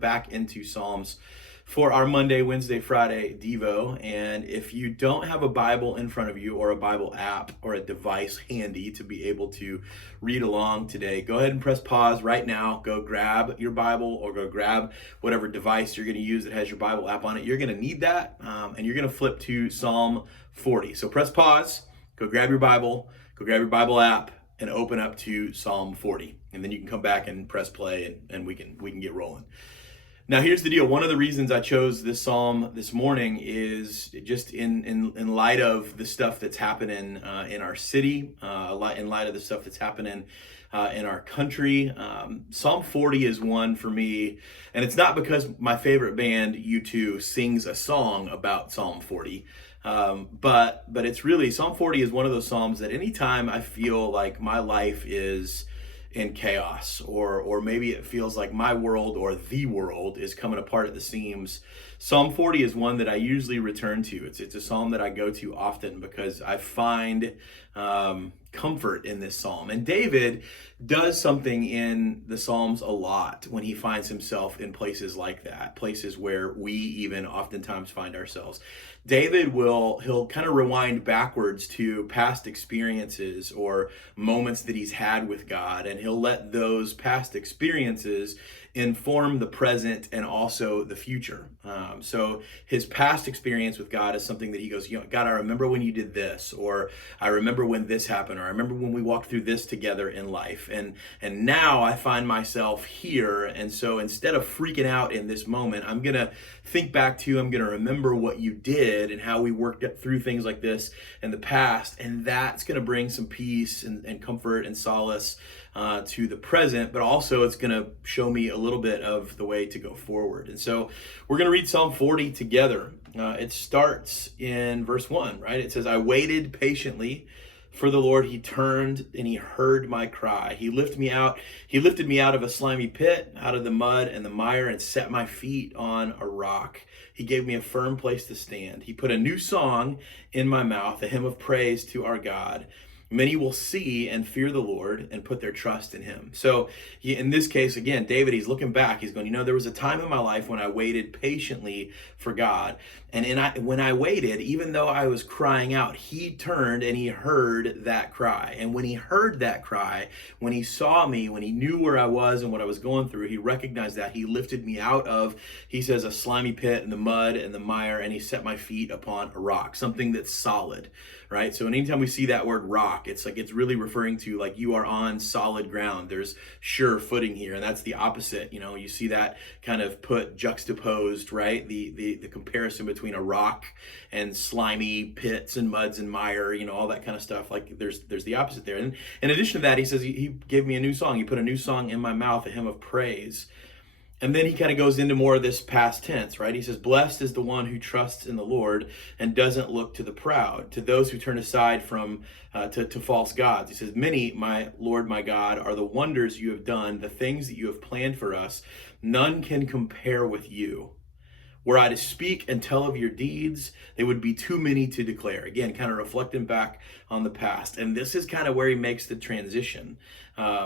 back into Psalms for our Monday, Wednesday, Friday Devo. And if you don't have a Bible in front of you or a Bible app or a device handy to be able to read along today, go ahead and press pause right now. Go grab your Bible or go grab whatever device you're going to use that has your Bible app on it. You're going to need that, and you're going to flip to Psalm 40. So press pause, go grab your Bible app, and open up to Psalm 40. And then you can come back and press play, and we can get rolling. Now, here's the deal. One of the reasons I chose this psalm this morning is just in light of the stuff that's happening in our city, in light of the stuff that's happening in our country. Psalm 40 is one for me, and it's not because my favorite band, U2, sings a song about Psalm 40. But it's really, Psalm 40 is one of those psalms that anytime I feel like my life is in chaos, or maybe it feels like my world or the world is coming apart at the seams, Psalm 40 is one that I usually return to. It's a psalm that I go to often because I find comfort in this psalm. And David does something in the Psalms a lot when he finds himself in places like that, places where we even oftentimes find ourselves. He'll kind of rewind backwards to past experiences or moments that he's had with God, and he'll let those past experiences inform the present and also the future. So his past experience with God is something that he goes, God, I remember when you did this, or I remember when this happened, or I remember when we walked through this together in life. And now I find myself here. And so instead of freaking out in this moment, I'm going to think back to, I'm going to remember what you did and how we worked through things like this in the past. And that's going to bring some peace and comfort and solace to the present, but also it's going to show me a little bit of the way to go forward. And so we're going to read Psalm 40 together. It starts in verse 1, right? It says, I waited patiently for the Lord. He turned and he heard my cry. He lifted me out of a slimy pit, out of the mud and the mire, and set my feet on a rock. He gave me a firm place to stand. He put a new song in my mouth, a hymn of praise to our God. Many will see and fear the Lord and put their trust in him. So in this case, again, David, he's looking back. He's going, there was a time in my life when I waited patiently for God. And when I waited, even though I was crying out, he turned and he heard that cry. And when he heard that cry, when he saw me, when he knew where I was and what I was going through, he recognized that. He lifted me out of, he says, a slimy pit and the mud and the mire, and he set my feet upon a rock, something that's solid, right? So anytime we see that word rock, it's really referring to like you are on solid ground. There's sure footing here, and that's the opposite. You see that kind of put juxtaposed, right? The comparison between a rock and slimy pits and muds and mire, all that kind of stuff. Like there's the opposite there. And in addition to that, he says he gave me a new song. He put a new song in my mouth, a hymn of praise. And then he kind of goes into more of this past tense, right? He says, blessed is the one who trusts in the Lord and doesn't look to the proud, to those who turn aside from to false gods. He says, many, my Lord, my God, are the wonders you have done, the things that you have planned for us. None can compare with you. Were I to speak and tell of your deeds, they would be too many to declare. Again, kind of reflecting back on the past. And this is kind of where he makes the transition.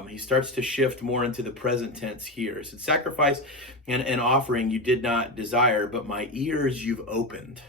He starts to shift more into the present tense here. It said, sacrifice and offering you did not desire, but my ears you've opened.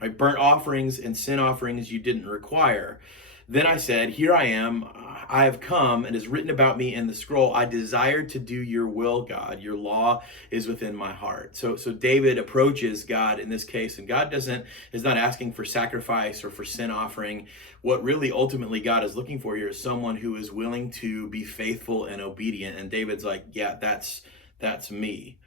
Right? Burnt offerings and sin offerings you didn't require. Then I said, here I am, I have come, and is written about me in the scroll. I desire to do your will, God. Your law is within my heart. So David approaches God in this case, and God is not asking for sacrifice or for sin offering. What really ultimately God is looking for here is someone who is willing to be faithful and obedient. And David's like, yeah, that's me.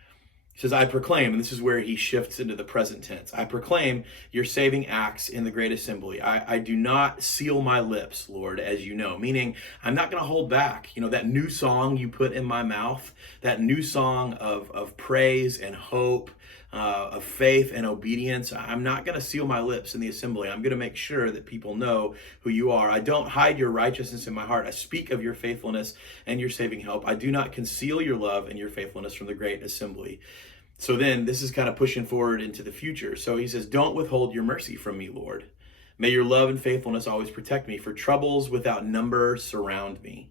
He says, I proclaim, and this is where he shifts into the present tense. I proclaim your saving acts in the great assembly. I do not seal my lips, Lord, as you know, meaning I'm not going to hold back. That new song you put in my mouth, that new song of praise and hope, of faith and obedience. I'm not going to seal my lips in the assembly. I'm going to make sure that people know who you are. I don't hide your righteousness in my heart. I speak of your faithfulness and your saving help. I do not conceal your love and your faithfulness from the great assembly. So then this is kind of pushing forward into the future. So he says, don't withhold your mercy from me, Lord. May your love and faithfulness always protect me, for troubles without number surround me.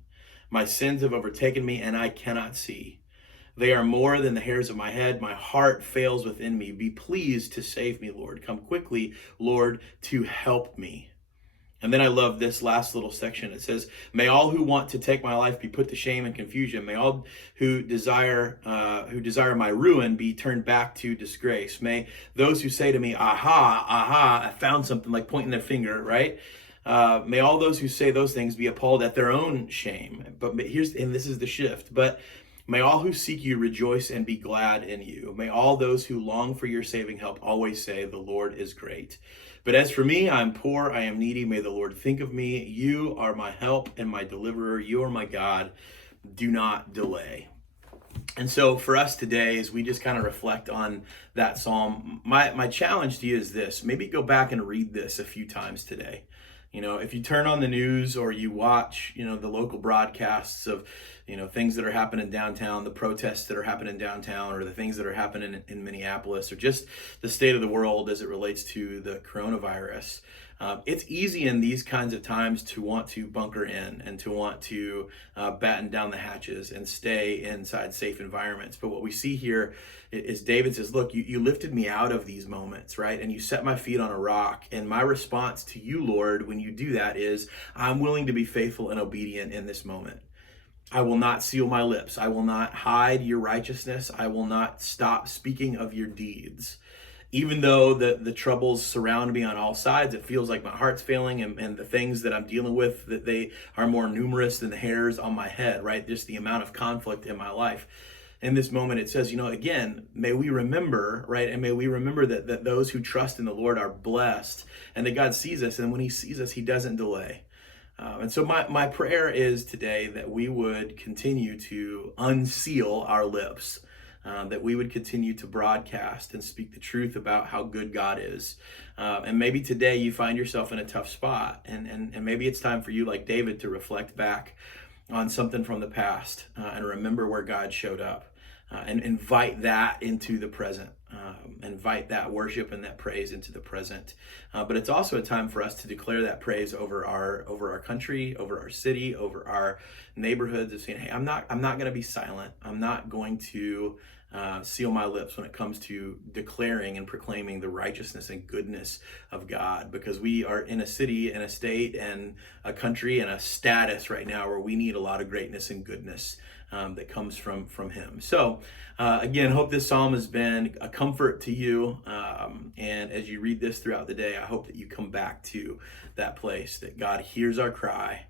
My sins have overtaken me and I cannot see. They are more than the hairs of my head. My heart fails within me. Be pleased to save me, Lord. Come quickly, Lord, to help me. And then I love this last little section. It says, "May all who want to take my life be put to shame and confusion. May all who desire my ruin be turned back to disgrace. May those who say to me, 'Aha, aha!' I found something," like pointing their finger, right? May all those who say those things be appalled at their own shame. But this is the shift. But may all who seek you rejoice and be glad in you. May all those who long for your saving help always say, 'The Lord is great.' But as for me, I am poor, I am needy. May the Lord think of me. You are my help and my deliverer. You are my God. Do not delay." And so for us today, as we just kind of reflect on that psalm, my challenge to you is this: maybe go back and read this a few times today. If you turn on the news or you watch, the local broadcasts of, things that are happening downtown, the protests that are happening downtown, or the things that are happening in Minneapolis, or just the state of the world as it relates to the coronavirus. It's easy in these kinds of times to want to bunker in and to want to batten down the hatches and stay inside safe environments. But what we see here is David says, "Look, you lifted me out of these moments, right? And you set my feet on a rock. And my response to you, Lord, when you do that is, I'm willing to be faithful and obedient in this moment. I will not seal my lips. I will not hide your righteousness. I will not stop speaking of your deeds. Even though the troubles surround me on all sides, it feels like my heart's failing, and the things that I'm dealing with, that they are more numerous than the hairs on my head, right? Just the amount of conflict in my life. In this moment, it says, again, may we remember, right? And may we remember that those who trust in the Lord are blessed, and that God sees us. And when he sees us, he doesn't delay. And so my prayer is today that we would continue to unseal our lips, that we would continue to broadcast and speak the truth about how good God is. And maybe today you find yourself in a tough spot, and maybe it's time for you, like David, to reflect back on something from the past, and remember where God showed up, and invite that into the present. Invite that worship and that praise into the present. But it's also a time for us to declare that praise over our country, over our city, over our neighborhoods, of saying, "Hey, I'm not going to be silent. I'm not going to seal my lips when it comes to declaring and proclaiming the righteousness and goodness of God," because we are in a city and a state and a country and a status right now where we need a lot of greatness and goodness that comes from him. So again, hope this psalm has been a comfort to you, and as you read this throughout the day, I hope that you come back to that place that God hears our cry.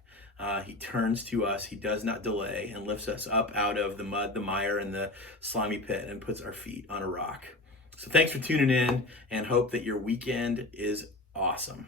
He turns to us, he does not delay, and lifts us up out of the mud, the mire, and the slimy pit, and puts our feet on a rock. So thanks for tuning in, and hope that your weekend is awesome.